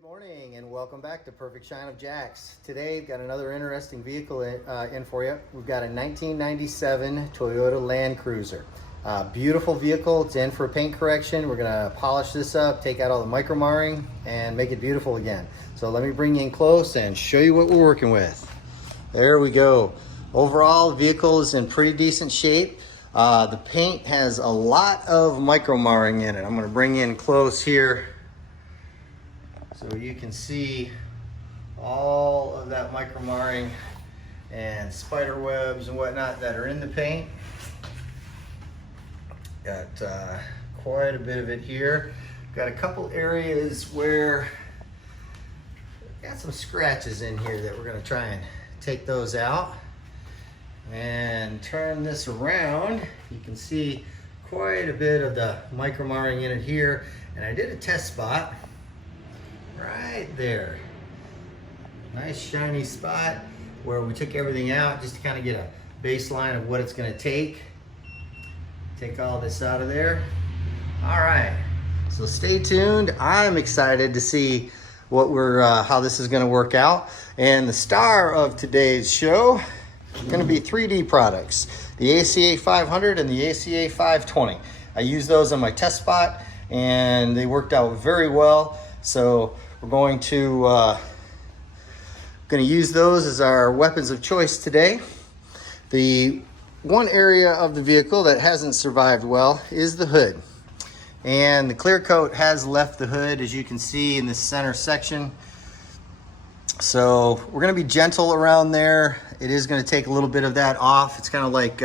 Good morning and welcome back to Perfect Shine of Jacks. Today we've got another interesting vehicle in for you. We've got a 1997 Toyota Land Cruiser. Beautiful vehicle. It's in for a paint correction. We're going to polish this up, take out all the micro marring, and make it beautiful again. So let me bring you in close and show you what we're working with. There we go. Overall, the vehicle is in pretty decent shape. The paint has a lot of micro marring in it. I'm going to bring you in close here so you can see all of that micro marring and spider webs and whatnot that are in the paint. Got quite a bit of it here. Got a couple areas where got some scratches in here that we're going to try and take those out and turn this around. You can see quite a bit of the micro marring in it here, and I did a test spot right there. Nice shiny spot where we took everything out just to kind of get a baseline of what it's going to take. Take all this out of there. All right, so stay tuned. I'm excited to see what how this is going to work out. And the star of today's show is going to be 3D products, the ACA 500 and the ACA 520. I used those on my test spot and they worked out very well. So we're going to use those as our weapons of choice today. The one area of the vehicle that hasn't survived well is the hood. And the clear coat has left the hood, as you can see in the center section. So we're going to be gentle around there. It is going to take a little bit of that off. It's kind of like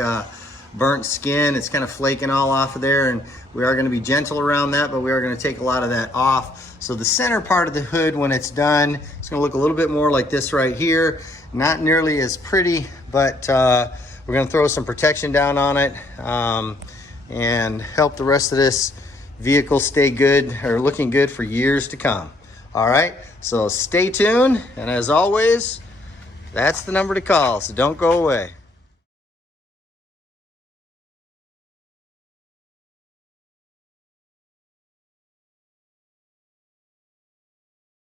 burnt skin. It's kind of flaking all off of there, and we are going to be gentle around that, but we are going to take a lot of that off. So the center part of the hood, when it's done, it's going to look a little bit more like this right here. Not nearly as pretty, but we're going to throw some protection down on it and help the rest of this vehicle stay good, or looking good for years to come. All right, so stay tuned, and as always, that's the number to call, so don't go away.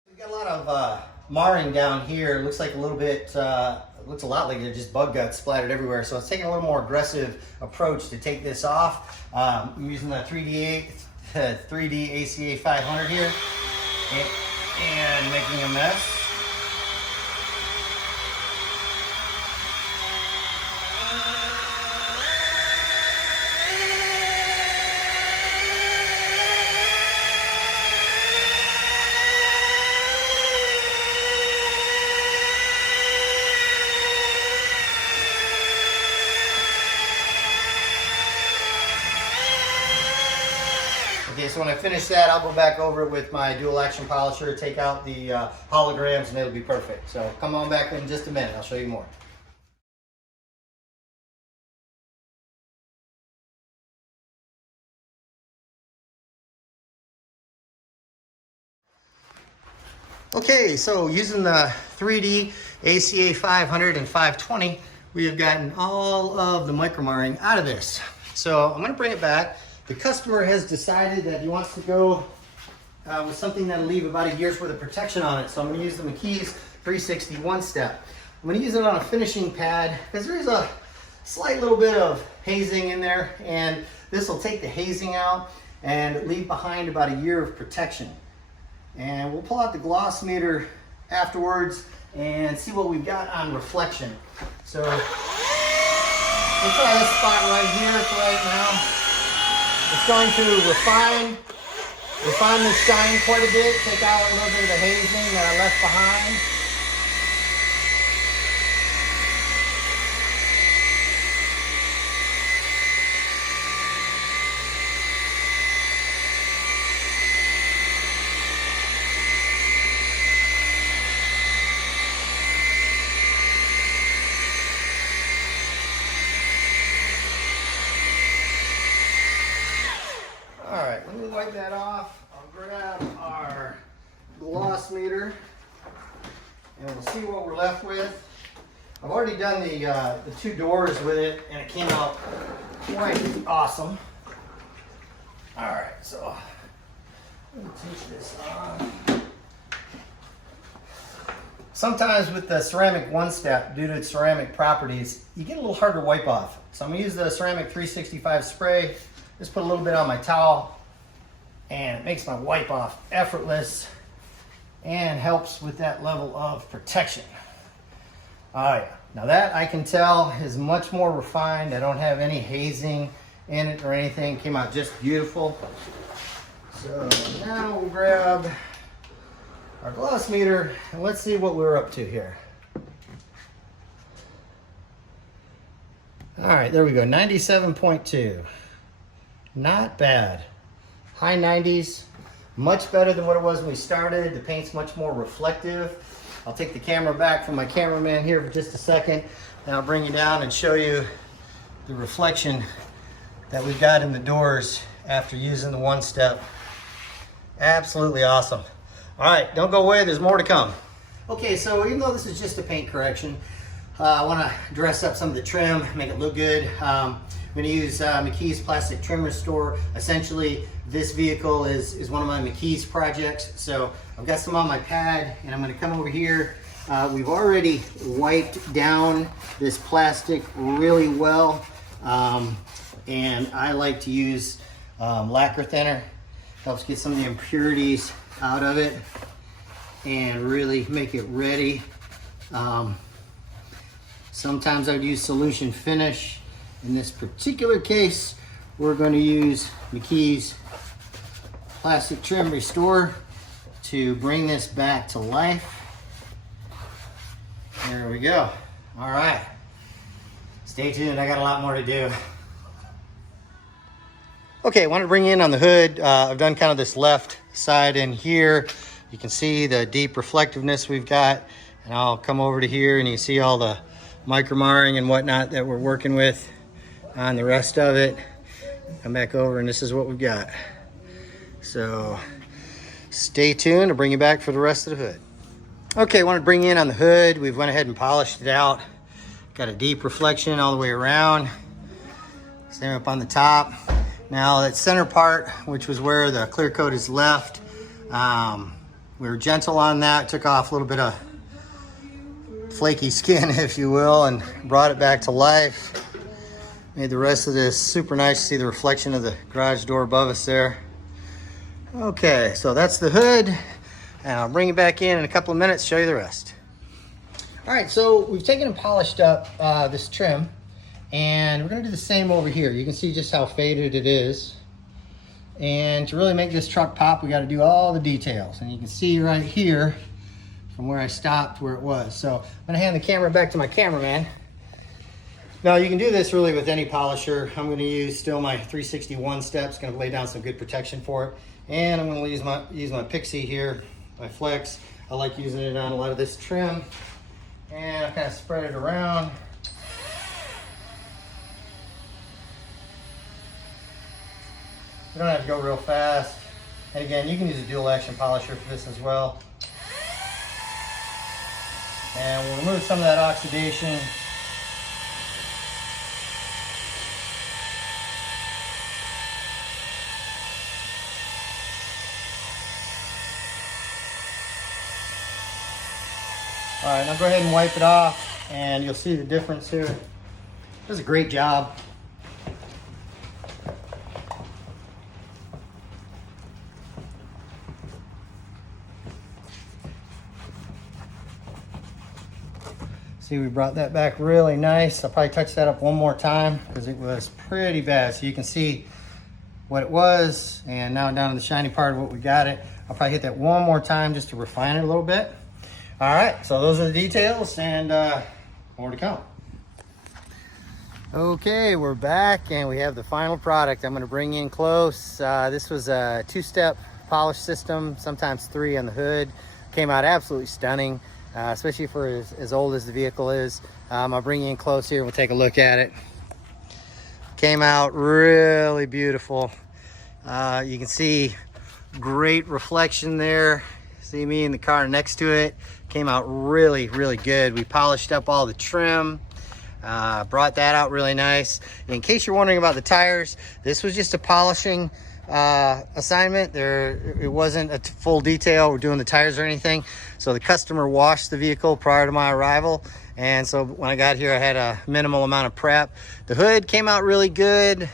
We've got a lot of marring down here. It looks like a little bit, looks a lot like it just bug guts splattered everywhere. So it's taking a little more aggressive approach to take this off. I'm using the 3D ACA 500 here and making a mess. Okay, so when I finish that, I'll go back over it with my dual action polisher, take out the holograms, and it'll be perfect. So come on back in just a minute, I'll show you more. Okay, so using the 3D ACA 500 and 520, we have gotten all of the micro marring out of this. So I'm gonna bring it back. The customer has decided that he wants to go with something that'll leave about a year's worth of protection on it. So I'm going to use the McKees 360 one-step. I'm going to use it on a finishing pad because there is a slight little bit of hazing in there, and this will take the hazing out and leave behind about a year of protection. And we'll pull out the gloss meter afterwards and see what we've got on reflection. So we'll try this spot right here for right now. It's going to refine the shine quite a bit, take out a little bit of the hazing that I left behind. All right, let me wipe that off. I'll grab our gloss meter and we'll see what we're left with. I've already done the two doors with it and it came out quite awesome. All right, so let me take this on. Sometimes with the ceramic one step, due to its ceramic properties, you get a little harder to wipe off. So I'm gonna use the ceramic 365 spray. Just put a little bit on my towel, and it makes my wipe off effortless and helps with that level of protection. Oh yeah, now that I can tell is much more refined. I don't have any hazing in it or anything. Came out just beautiful. So now we'll grab our gloss meter and let's see what we're up to here. All right, there we go, 97.2. Not bad. High 90s, much better than what it was when we started. The paint's much more reflective. I'll take the camera back from my cameraman here for just a second, and I'll bring you down and show you the reflection that we've got in the doors after using the one step. Absolutely awesome. All right, don't go away, there's more to come. Okay, so even though this is just a paint correction, I want to dress up some of the trim, make it look good. I'm going to use McKees Plastic Trim Restore. Essentially, this vehicle is one of my McKees projects. So I've got some on my pad, and I'm going to come over here. We've already wiped down this plastic really well, and I like to use lacquer thinner. Helps get some of the impurities out of it and really make it ready. Sometimes I would use solution finish. In this particular case, we're going to use McKees Plastic Trim Restore to bring this back to life. There we go. All right. Stay tuned, I got a lot more to do. Okay, I want to bring you in on the hood. I've done kind of this left side in here. You can see the deep reflectiveness we've got. And I'll come over to here and you can see all the micromarring and whatnot that we're working with on the rest of it. Come back over and this is what we've got. So stay tuned to bring you back for the rest of the hood. Okay, I want to bring you in on the hood. We've went ahead and polished it out. Got a deep reflection all the way around. Same up on the top. Now that center part, which was where the clear coat is left, we were gentle on that, took off a little bit of flaky skin, if you will, and brought it back to life. Made the rest of this super nice to see the reflection of the garage door above us there. Okay, so that's the hood, and I'll bring it back in a couple of minutes, show you the rest. All right, so we've taken and polished up this trim, and we're gonna do the same over here. You can see just how faded it is. And to really make this truck pop, we gotta do all the details. And you can see right here, from where I stopped where it was. So I'm gonna hand the camera back to my cameraman. Now you can do this really with any polisher. I'm gonna use still my 361 steps, gonna lay down some good protection for it. And I'm gonna use my Pixie here, my Flex. I like using it on a lot of this trim. And I'll kind of spread it around. You don't have to go real fast. And again, you can use a dual action polisher for this as well. And we'll remove some of that oxidation. All right, now go ahead and wipe it off and you'll see the difference here. It does a great job. See, we brought that back really nice. I'll probably touch that up one more time because it was pretty bad. So you can see what it was, and now down to the shiny part of what we got it. I'll probably hit that one more time just to refine it a little bit. All right, so those are the details, and more to come. Okay, we're back and we have the final product. I'm gonna bring you in close. This was a two-step polish system, sometimes three on the hood. Came out absolutely stunning. Especially for as old as the vehicle is. I'll bring you in close here and we'll take a look at it. Came out really beautiful. You can see great reflection there. See me in the car next to it. Came out really, really good. We polished up all the trim. Brought that out really nice. In case you're wondering about the tires, this was just a polishing assignment. It wasn't a full detail. We're doing the tires or anything. So the customer washed the vehicle prior to my arrival. And so when I got here, I had a minimal amount of prep. The hood came out really good.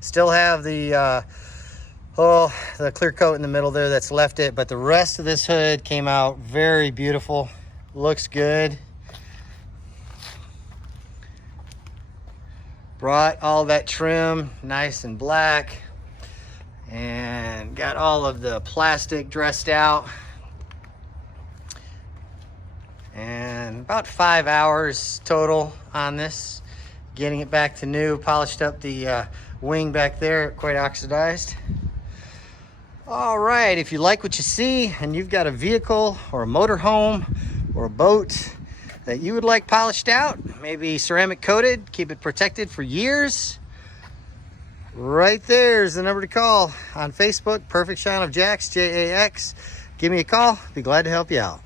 Still have the clear coat in the middle there that's left it, but the rest of this hood came out very beautiful. Looks good. Brought all that trim nice and black, and got all of the plastic dressed out. And about 5 hours total on this, getting it back to new. Polished up the wing back there, quite oxidized. All right, if you like what you see and you've got a vehicle or a motor home or a boat that you would like polished out, maybe ceramic coated, keep it protected for years, right there's the number to call on Facebook, Perfect Shine of Jax, Jax. Give me a call, be glad to help you out.